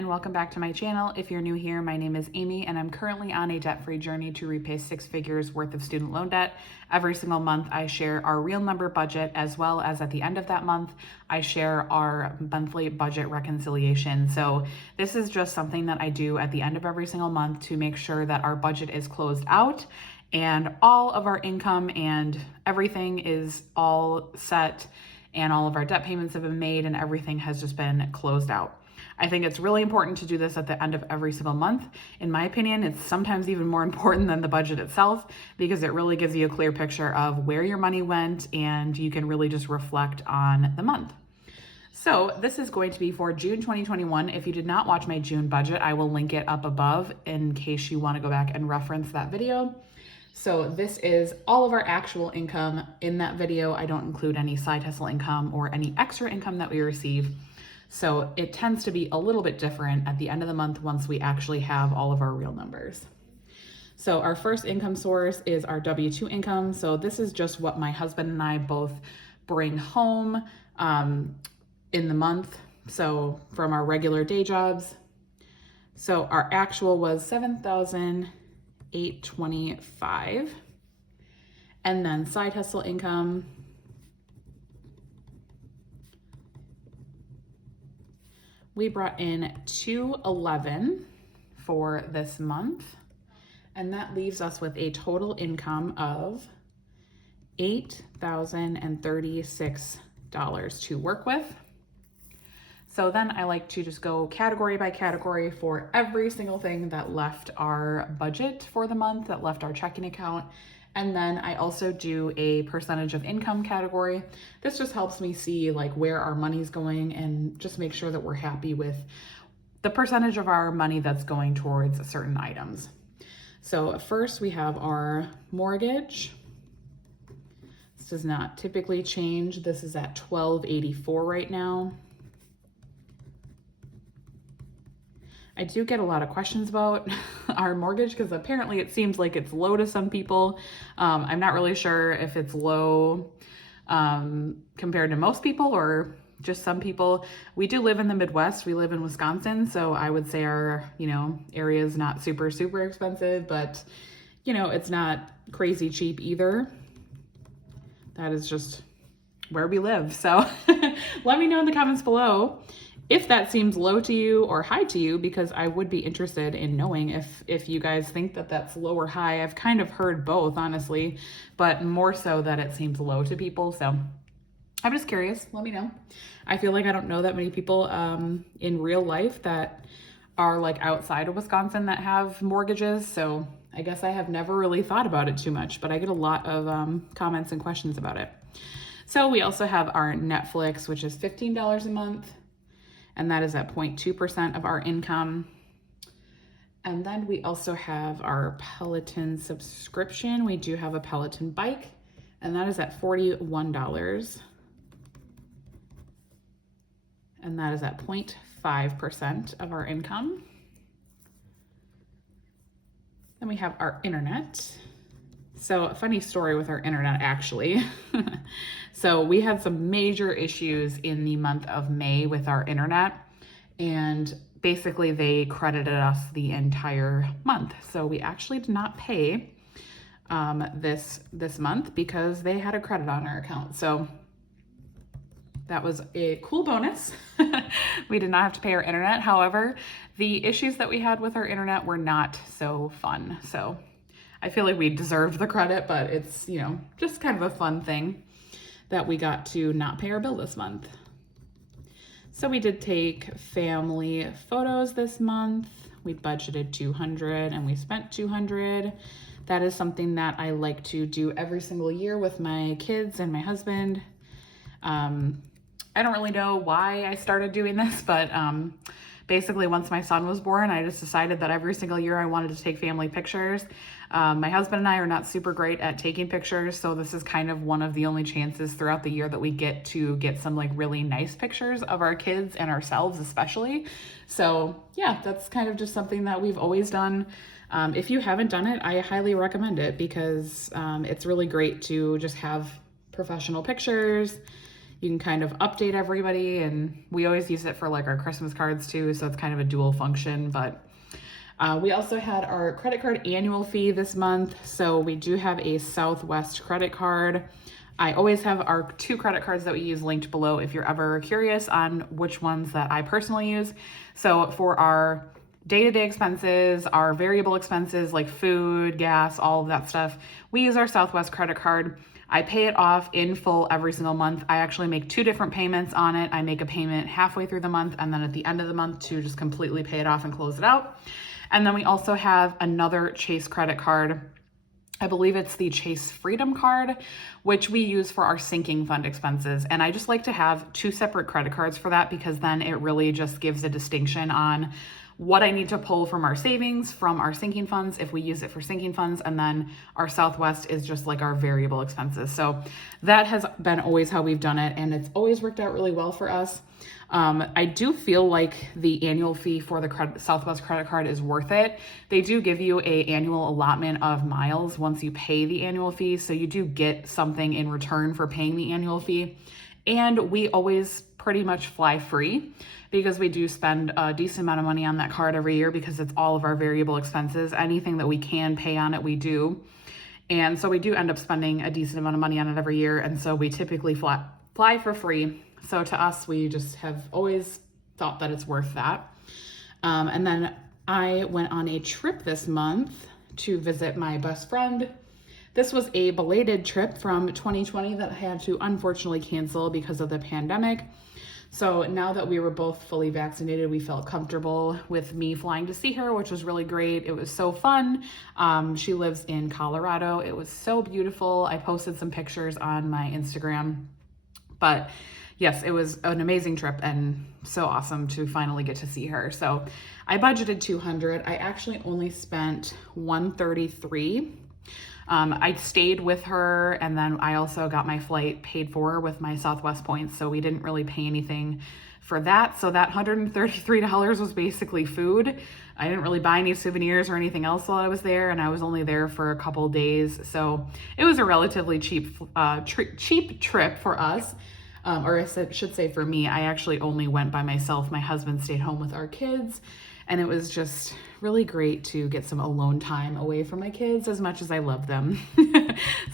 and welcome back to my channel. If you're new here, my name is Amy and I'm currently on a debt-free journey to repay 6 figures worth of student loan debt. Every single month I share our real number budget, as well as at the end of that month I share our monthly budget reconciliation. So this is just something that I do at the end of every single month to make sure that our budget is closed out and all of our income and everything is all set and all of our debt payments have been made and everything has just been closed out. I think it's really important to do this at the end of every single month. In my opinion, it's sometimes even more important than the budget itself because it really gives you a clear picture of where your money went and you can really just reflect on the month. So this is going to be for June 2021. If you did not watch my June budget, I will link it up above in case you want to go back and reference that video. So this is all of our actual income in that video. I don't include any side hustle income or any extra income that we receive. So it tends to be a little bit different at the end of the month once we actually have all of our real numbers. So our first income source is our W-2 income. So this is just what my husband and I both bring home in the month. So from our regular day jobs. So our actual was $7,825. And then side hustle income, we brought in $211 for this month, and that leaves us with a total income of $8,036 to work with. So then I like to just go category by category for every single thing that left our budget for the month, that left our checking account. And then I also do a percentage of income category. This just helps me see like where our money's going and just make sure that we're happy with the percentage of our money that's going towards certain items. So first we have our mortgage. This does not typically change. This is at $1,284 right now. I do get a lot of questions about our mortgage because apparently it seems like it's low to some people. I'm not really sure if it's low compared to most people or just some people. We do live in the Midwest. We live in Wisconsin, so I would say our, area is not super expensive, but it's not crazy cheap either. That is just where we live. So let me know in the comments below if that seems low to you or high to you, because I would be interested in knowing if you guys think that that's low or high. I've kind of heard both, honestly, but more so that it seems low to people. So I'm just curious, let me know. I feel like I don't know that many people in real life that are like outside of Wisconsin that have mortgages. So I guess I have never really thought about it too much, but I get a lot of comments and questions about it. So we also have our Netflix, which is $15 a month. And that is at 0.2% of our income. And then we also have our Peloton subscription. We do have a Peloton bike, and that is at $41. And that is at 0.5% of our income. Then we have our internet. So a funny story with our internet, actually. So we had some major issues in the month of May with our internet, and basically they credited us the entire month. So we actually did not pay this month because they had a credit on our account. So that was a cool bonus. We did not have to pay our internet. However, the issues that we had with our internet were not so fun. So I feel like we deserved the credit, but it's, just kind of a fun thing that we got to not pay our bill this month. So we did take family photos this month. We budgeted $200 and we spent $200. That is something that I like to do every single year with my kids and my husband. I don't really know why I started doing this, but basically once my son was born, I just decided that every single year I wanted to take family pictures. My husband and I are not super great at taking pictures, so this is kind of one of the only chances throughout the year that we get to get some like really nice pictures of our kids and ourselves especially. So yeah, that's kind of just something that we've always done. If you haven't done it, I highly recommend it because it's really great to just have professional pictures. You can kind of update everybody, and we always use it for like our Christmas cards too, so it's kind of a dual function. But we also had our credit card annual fee this month, so we do have a Southwest credit card. I always have our 2 credit cards that we use linked below if you're ever curious on which ones that I personally use. So for our day-to-day expenses, our variable expenses like food, gas, all of that stuff, we use our Southwest credit card. I pay it off in full every single month. I actually make 2 different payments on it. I make a payment halfway through the month and then at the end of the month to just completely pay it off and close it out. And then we also have another Chase credit card. I believe it's the Chase Freedom card, which we use for our sinking fund expenses. And I just like to have 2 separate credit cards for that, because then it really just gives a distinction on what I need to pull from our savings, from our sinking funds, if we use it for sinking funds, and then our Southwest is just like our variable expenses. So that has been always how we've done it, and it's always worked out really well for us. I do feel like the annual fee for the Southwest credit card is worth it. They do give you a annual allotment of miles once you pay the annual fee, so you do get something in return for paying the annual fee. And we always pretty much fly free, because we do spend a decent amount of money on that card every year, because it's all of our variable expenses. Anything that we can pay on it, we do. And so we do end up spending a decent amount of money on it every year. And so we typically fly for free. So to us, we just have always thought that it's worth that. And then I went on a trip this month to visit my best friend. This was a belated trip from 2020 that I had to unfortunately cancel because of the pandemic. So now that we were both fully vaccinated, we felt comfortable with me flying to see her, which was really great. It was so fun. She lives in Colorado. It was so beautiful. I posted some pictures on my Instagram. But yes, it was an amazing trip and so awesome to finally get to see her. So I budgeted $200. I actually only spent $133. I stayed with her, and then I also got my flight paid for with my Southwest points, so we didn't really pay anything for that. So that $133 was basically food. I didn't really buy any souvenirs or anything else while I was there, and I was only there for a couple days, so it was a relatively cheap trip for us. Or I should say for me. I actually only went by myself. My husband stayed home with our kids, and it was just really great to get some alone time away from my kids, as much as I love them.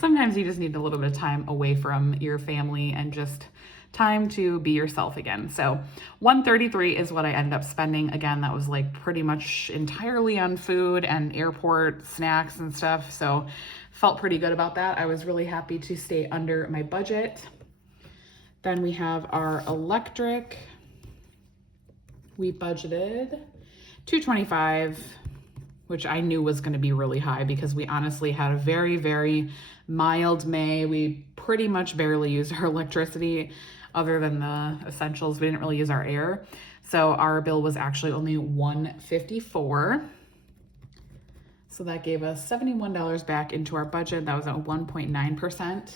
Sometimes you just need a little bit of time away from your family and just time to be yourself again. So $133 is what I ended up spending. Again, that was like pretty much entirely on food and airport snacks and stuff. So felt pretty good about that. I was really happy to stay under my budget. Then we have our electric. We budgeted $225, which I knew was going to be really high because we honestly had a very, very mild May. We pretty much barely used our electricity other than the essentials. We didn't really use our air. So our bill was actually only $154. So that gave us $71 back into our budget. That was at 1.9%.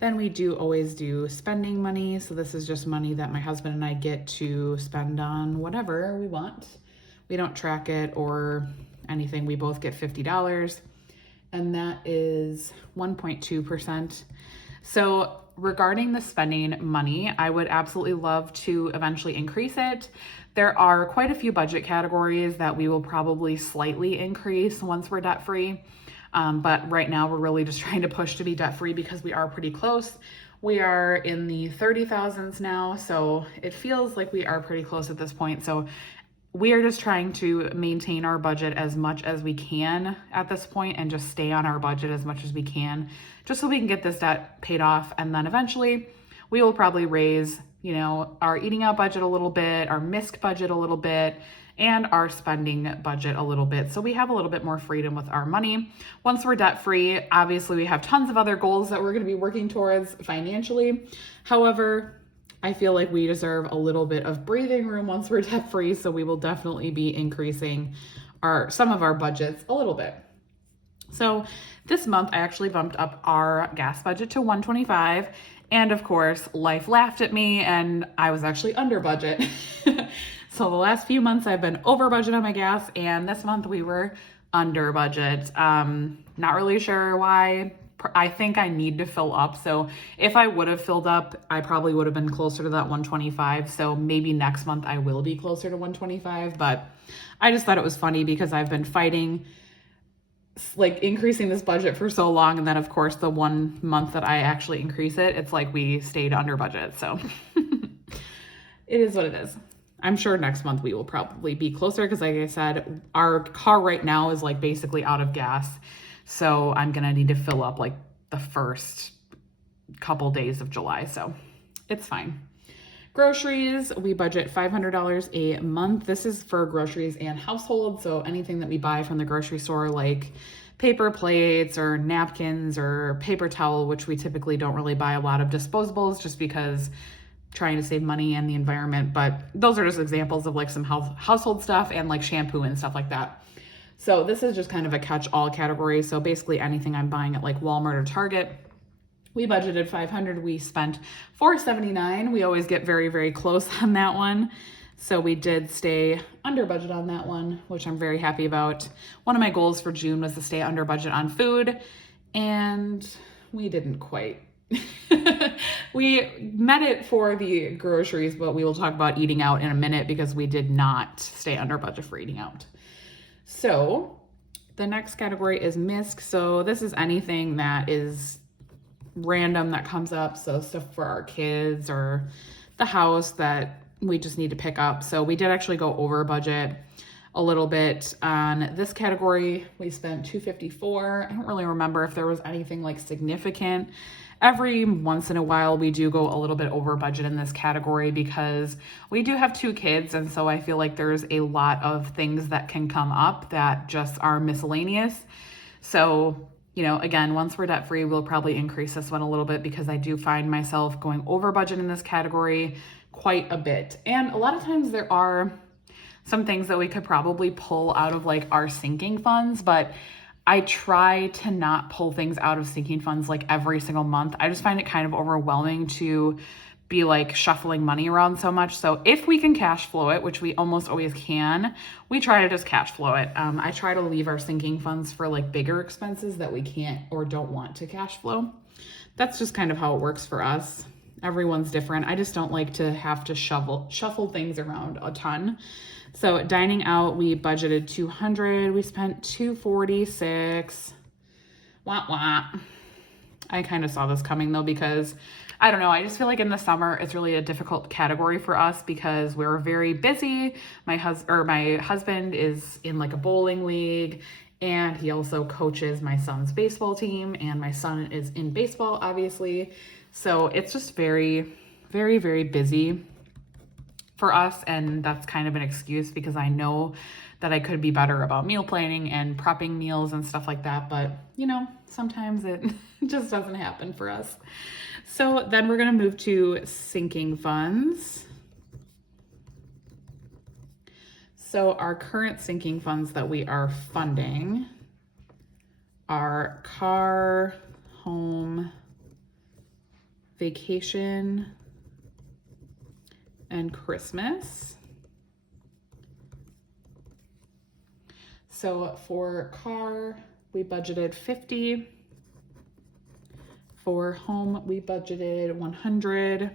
Then we do always do spending money. So this is just money that my husband and I get to spend on whatever we want. We don't track it or anything. We both get $50, and that is 1.2%. So regarding the spending money, I would absolutely love to eventually increase it. There are quite a few budget categories that we will probably slightly increase once we're debt free. But right now we're really just trying to push to be debt free because we are pretty close. We are in the 30,000s now, so it feels like we are pretty close at this point. So we are just trying to maintain our budget as much as we can at this point and just stay on our budget as much as we can, just so we can get this debt paid off. And then eventually we will probably raise, our eating out budget a little bit, our MISC budget a little bit, and our spending budget a little bit. So we have a little bit more freedom with our money. Once we're debt free, obviously we have tons of other goals that we're going to be working towards financially. However, I feel like we deserve a little bit of breathing room once we're debt free. So we will definitely be increasing some of our budgets a little bit. So this month I actually bumped up our gas budget to $125. And of course, life laughed at me and I was actually under budget. So the last few months I've been over budget on my gas, and this month we were under budget. Not really sure why. I think I need to fill up. So if I would have filled up, I probably would have been closer to that 125. So maybe next month I will be closer to 125, but I just thought it was funny because I've been fighting like increasing this budget for so long, and then of course the 1 month that I actually increase it, it's like we stayed under budget. So it is what it is. I'm sure next month we will probably be closer because like I said, our car right now is like basically out of gas. So I'm gonna need to fill up like the first couple days of July. So it's fine. Groceries, we budget $500 a month. This is for groceries and household. So anything that we buy from the grocery store, like paper plates or napkins or paper towel, which we typically don't really buy a lot of disposables just because trying to save money and the environment. But those are just examples of like some household stuff and like shampoo and stuff like that. So this is just kind of a catch-all category. So basically anything I'm buying at like Walmart or Target. We budgeted $500. We spent $479. We always get very, very close on that one. So we did stay under budget on that one, which I'm very happy about. One of my goals for June was to stay under budget on food, and we didn't quite. We met it for the groceries, but we will talk about eating out in a minute because we did not stay under budget for eating out. So the next category is MISC. So this is anything that is random that comes up. So stuff for our kids or the house that we just need to pick up. So we did actually go over budget a little bit on this category. We spent $254. I don't really remember if there was anything like significant. Every once in a while, we do go a little bit over budget in this category because we do have 2 kids. And so I feel like there's a lot of things that can come up that just are miscellaneous. So, you know, again, once we're debt free, we'll probably increase this one a little bit because I do find myself going over budget in this category quite a bit. And a lot of times there are some things that we could probably pull out of like our sinking funds, but I try to not pull things out of sinking funds like every single month. I just find it kind of overwhelming to be like shuffling money around so much. So if we can cash flow it, which we almost always can, we try to just cash flow it. I try to leave our sinking funds for like bigger expenses that we can't or don't want to cash flow. That's just kind of how it works for us. Everyone's different. I just don't like to have to shuffle things around a ton. So dining out, we budgeted $200. We spent $246. Wah, wah. I kind of saw this coming though, because I don't know. I just feel like in the summer, it's really a difficult category for us because we're very busy. My husband is in like a bowling league, and he also coaches my son's baseball team, and my son is in baseball, obviously. So it's just very, very, very busy for us. And that's kind of an excuse because I know that I could be better about meal planning and prepping meals and stuff like that. But, you know, sometimes it just doesn't happen for us. So then we're going to move to sinking funds. So our current sinking funds that we are funding are car, home, vacation, and Christmas. So for car, we budgeted $50. For home, we budgeted $100.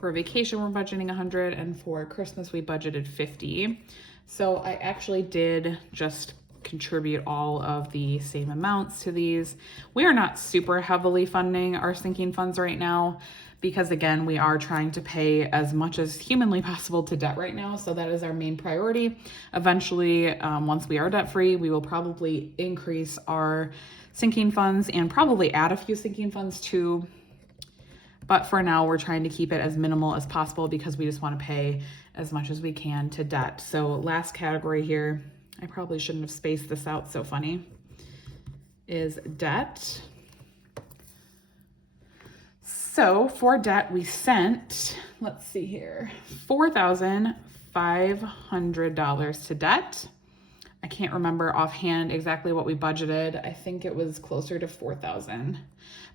For vacation, we're budgeting $100, and for Christmas, we budgeted $50. So I actually did just contribute all of the same amounts to these. We are not super heavily funding our sinking funds right now because, again, we are trying to pay as much as humanly possible to debt right now. So that is our main priority. Eventually, once we are debt free, we will probably increase our sinking funds and probably add a few sinking funds too. But for now, we're trying to keep it as minimal as possible because we just want to pay as much as we can to debt. So last category here, I probably shouldn't have spaced this out so funny, is debt. So for debt, we sent, let's see here, $4,500 to debt. I can't remember offhand exactly what we budgeted. I think it was closer to $4,000.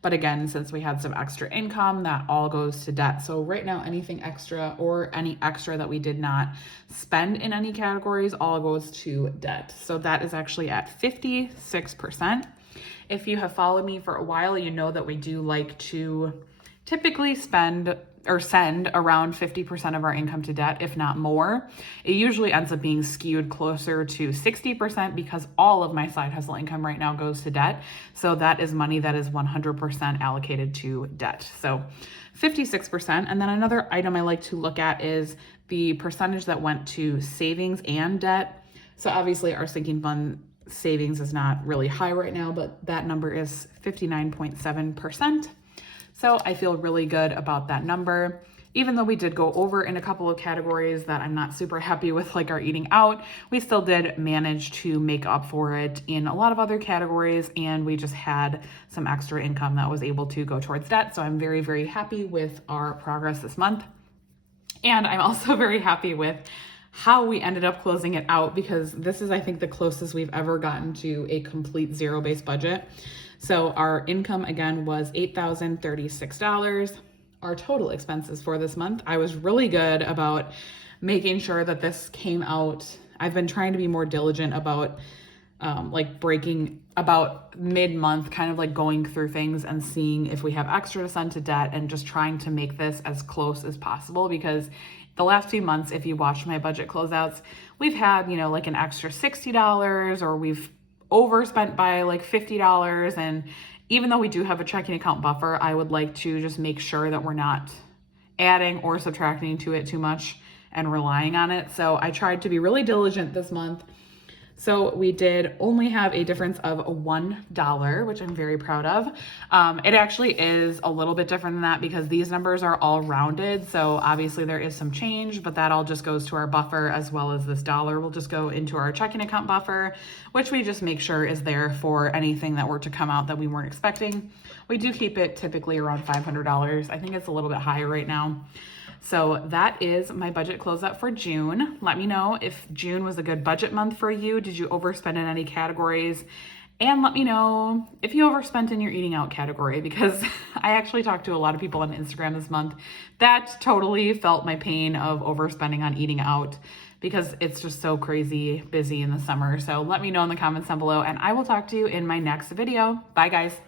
But again, since we had some extra income, that all goes to debt. So right now, anything extra or any extra that we did not spend in any categories all goes to debt. So that is actually at 56%. If you have followed me for a while, you know that we do like to typically spend or send around 50% of our income to debt, if not more. It usually ends up being skewed closer to 60% because all of my side hustle income right now goes to debt. So that is money that is 100% allocated to debt. So 56%. And then another item I like to look at is the percentage that went to savings and debt. So obviously our sinking fund savings is not really high right now, but that number is 59.7%. So I feel really good about that number. Even though we did go over in a couple of categories that I'm not super happy with, like our eating out, we still did manage to make up for it in a lot of other categories, and we just had some extra income that was able to go towards debt. So I'm very, very happy with our progress this month. And I'm also very happy with how we ended up closing it out, because this is, I think, the closest we've ever gotten to a complete zero-based budget. So our income again was $8,036. Our total expenses for this month, I was really good about making sure that this came out. I've been trying to be more diligent about like breaking about mid-month, kind of like going through things and seeing if we have extra to send to debt, and just trying to make this as close as possible, because the last few months, if you watch my budget closeouts, we've had, like an extra $60, or we've overspent by like $50. And even though we do have a checking account buffer, I would like to just make sure that we're not adding or subtracting to it too much and relying on it. So I tried to be really diligent this month. So we did only have a difference of $1, which I'm very proud of. It actually is a little bit different than that because these numbers are all rounded. So obviously there is some change, but that all just goes to our buffer, as well as this dollar will just go into our checking account buffer, which we just make sure is there for anything that were to come out that we weren't expecting. We do keep it typically around $500. I think it's a little bit higher right now. So that is my budget closeout for June. Let me know if June was a good budget month for you. Did you overspend in any categories? And let me know if you overspent in your eating out category, because I actually talked to a lot of people on Instagram this month that totally felt my pain of overspending on eating out, because it's just so crazy busy in the summer. So let me know in the comments down below, and I will talk to you in my next video. Bye guys.